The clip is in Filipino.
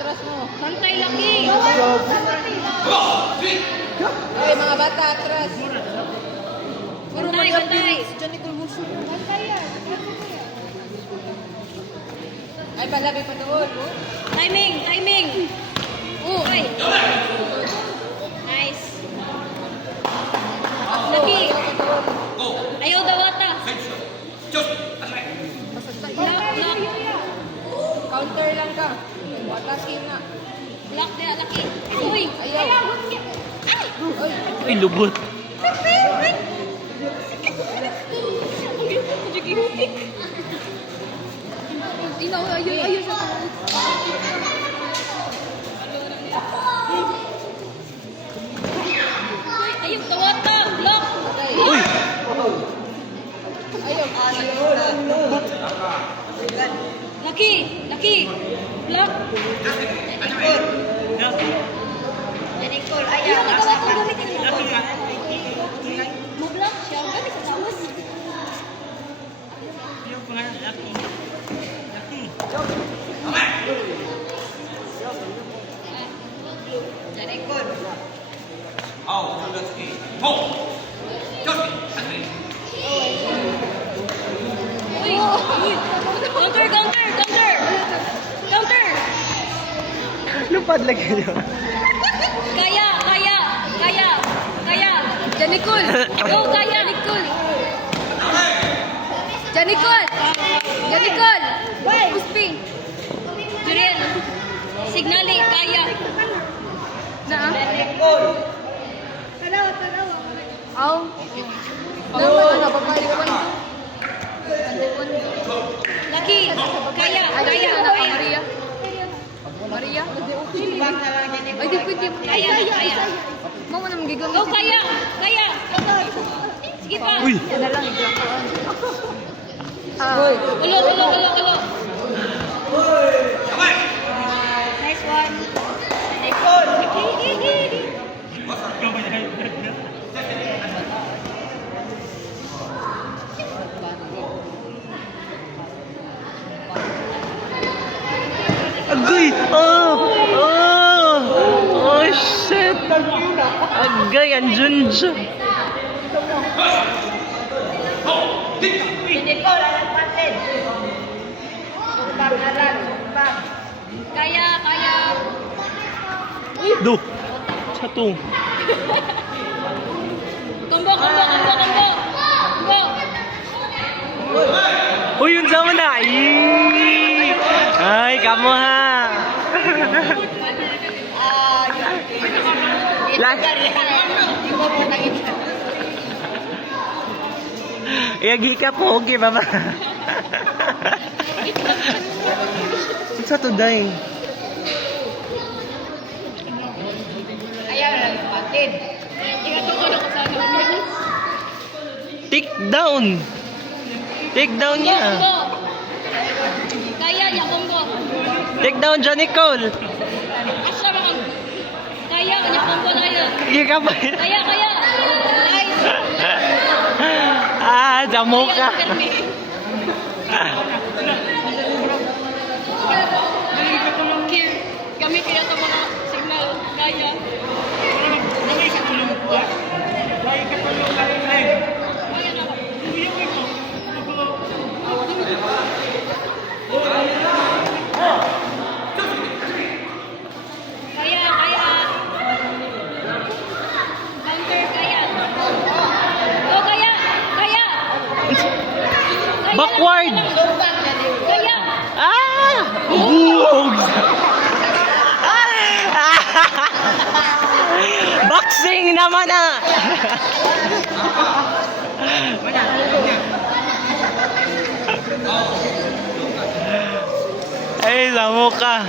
atras mo. Bantay laki. Okay, mga bata, atras. Bantay, bantay. Diyan, Nicole Wilson. Bantay yan. Ay, palabi pa doon. Oh. Timing, timing. Ay. Nice. Laki. Ayaw daw ata. Counter lang ka. Watasin na. Block na, laki. Uy. Ayaw. Uy. Ay, lubot. Ayaw, ayaw sa ayaw, tawata. Block. Uy! Ayaw. Laki, laki. Block. Ayaw, magawa ko gamitin mo. Mo-block siya. Gamit sa tawas. Uy, uy. Counter, counter, counter. Counter. Lupad lagi nyo. Kaya, kaya, kaya, kaya. Janicol. Go, kaya. Janicol. Janicol. Janicol. Pusping. Juriel. Signali, kaya. Na? Aw. Laki, kaya, kaya, kaya. Maria? Ay, di pwede. Kaya, kaya. Mama naman gigamit. Oh, kaya, kaya. Sige pa. Uy! Yan na lang, iglakuan. Ulo, ulo, ulo, ulo. Nice one. Agay! Oh! Oh! Oh, shit! Agay, ang junjo. Kaya, kaya. Do! Satu. Combo, combo, combo, combo. Combo. Uy, yun sama na! Ay, kamu ha! Yagi ka po, okay ba ba? Sa to day. Ayaw na lang patin. Take down. Take down Combo, niya. combo. Kaya niya, combo. Take down Johnny Cole. Asya mga. Kaya niya, combo na yun. Yagi ka pa. Kaya, kaya. Nice. Ah, jamo ka. Gamitin ito mga signal. Kaya. Kaya, kaya. Counter, kaya. Oh, kaya. Kaya. Kaya Backward. lang. Kaya. Ah! Bug! Boxing naman ah! Ay, lamo ka.